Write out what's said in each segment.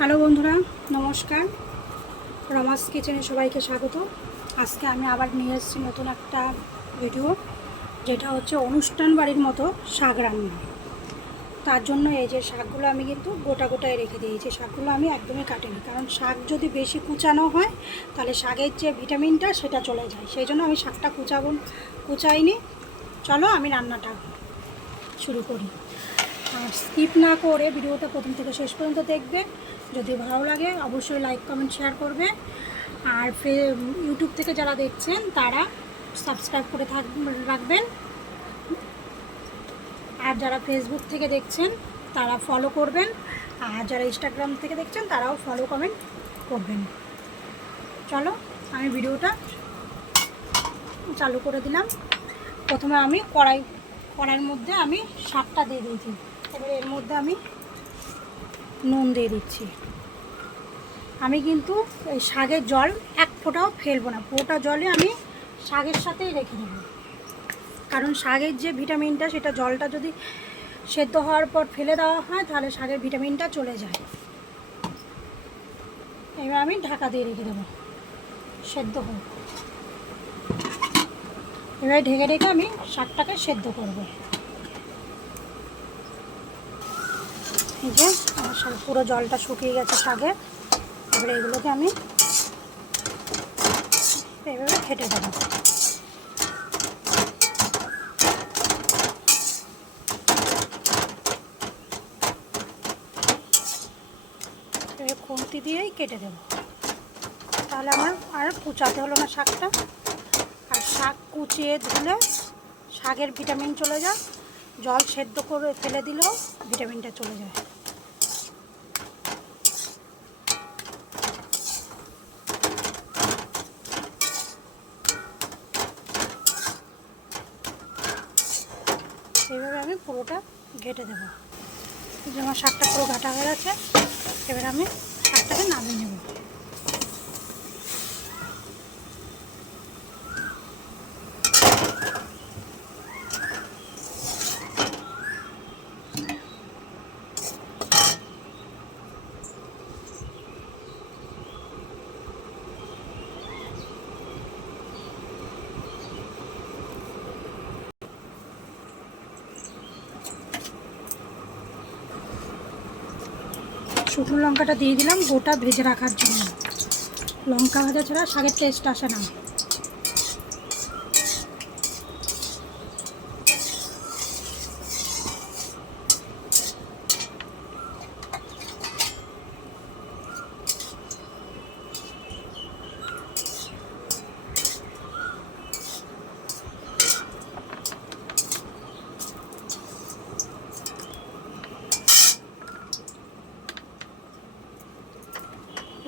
Hello বন্ধুরা, নমস্কার। রমাস কিচেনে সবাইকে স্বাগত। আজকে আমি আবার নিয়ে এসেছি নতুন একটা ভিডিও, যেটা হচ্ছে অনুষ্ঠান বাড়ির মতো শাক রান্না। তার জন্য এই যে শাকগুলো আমি কিন্তু গোটা গোটায় রেখে দিয়েছি। শাকগুলো আমি একদমই কাটিনি, কারণ শাক যদি বেশি কুচানো হয় তাহলে শাকের যে ভিটামিনটা সেটা চলে যায়। সেই জন্য আমি শাকটা কুচাইনি। চলো আমি রান্নাটা শুরু করি। আর স্কিপ না করে ভিডিওটা প্রথম থেকে শেষ পর্যন্ত দেখবে। যদি ভালো লাগে অবশ্যই লাইক কমেন্ট শেয়ার করবে। আর ইউটিউব থেকে যারা দেখছেন তারা সাবস্ক্রাইব করে রাখবেন। আর যারা ফেসবুক থেকে দেখছেন তারা ফলো করবেন। আর যারা ইনস্টাগ্রাম থেকে দেখছেন তারাও ফলো কমেন্ট করবেন। চলো আমি ভিডিওটা চালু করে দিলাম। প্রথমে আমি কড়াইয়ের মধ্যে আমি শাকটা দিয়ে দিয়েছি। এবার এর মধ্যে আমি নুন দিয়ে দিচ্ছি। আমি কিন্তু এই শাকের জল এক ফোঁটাও ফেলবো না, পুরোটা জলে আমি শাকের সাথেই রেখে দেবো। কারণ শাকের যে ভিটামিনটা সেটা জলটা যদি সেদ্ধ হওয়ার পর ফেলে দেওয়া হয় তাহলে শাকের ভিটামিনটা চলে যায়। এবার আমি ঢাকা দিয়ে রেখে দেবো সেদ্ধ হোক। এবার ঢেকে ঢেকে আমি শাকটাকে সেদ্ধ করব। এই যে আমার পুরো জলটা শুকিয়ে গেছে শাকে। এবারে এগুলোকে আমি এইভাবে ঘেটে দেবো। খুন্তি দিয়েই কেটে দেবো, তাহলে আমার আর কুচাতে হলো না শাকটা। আর শাক কুচিয়ে ধুলে শাকের ভিটামিন চলে যায়, জল সেদ্ধ করে ফেলে দিলেও ভিটামিনটা চলে যায়। এইভাবে আমি পুরোটা ঘেটে দেবো। যে আমার শাকটা পুরো ঘাটা হয়ে গেছে, এবার আমি শাকটাকে নামিয়ে নেব। শুকনো লঙ্কাটা দিয়ে দিলাম গোটা ভেজে রাখার জন্য। লঙ্কা ভাজা ছাড়া শাকের টেস্ট আসে না।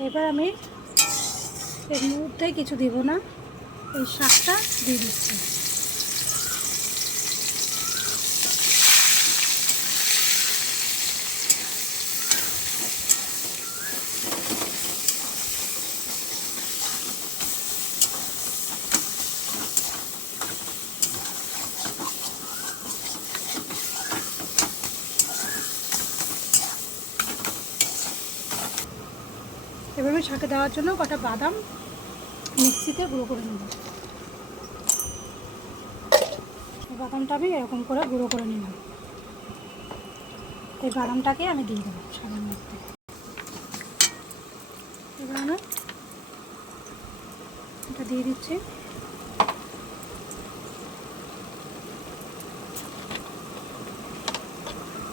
এবার আমি এর মধ্যে কিছু দিব না, এই শাকটা দিয়ে দিচ্ছি। এভাবে শাকে দেওয়ার জন্য কটা বাদাম মিক্সিতে গুঁড়ো করে নেব। বাদামটা আমি এরকম করে গুঁড়ো করে নিলাম। এই বাদামটাকে আমি দিয়ে দেবো শাকের মধ্যে। এবার আমি এটা দিয়ে দিচ্ছি।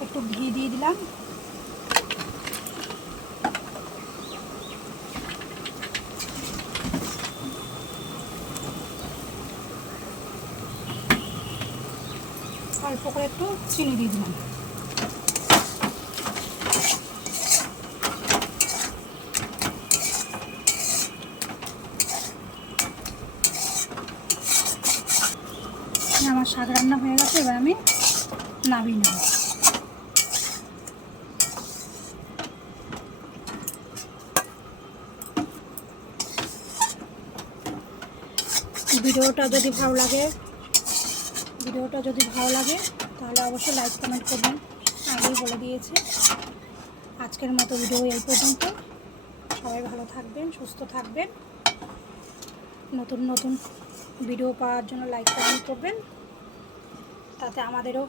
একটু ঘি দিয়ে দিলাম। অল্প করে একটু চিনি দিয়ে দিলাম। আমার শাক রান্না হয়ে গেছে, এবার আমি নামিয়ে নেব। ভিডিওটা যদি ভালো লাগে তাহলে অবশ্যই লাইক কমেন্ট করবেন, আগেই বলে দিয়েছে। আজকের মতো ভিডিও এই পর্যন্ত। সবাই ভালো থাকবেন, সুস্থ থাকবেন। নতুন নতুন ভিডিও পাওয়ার জন্য লাইক কমেন্ট করবেন, তাতে আমাদেরও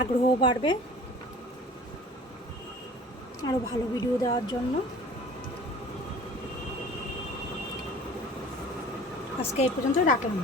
আগ্রহ বাড়বে আরও ভালো ভিডিও দেওয়ার জন্য। আজকে এই পর্যন্ত রাখলাম।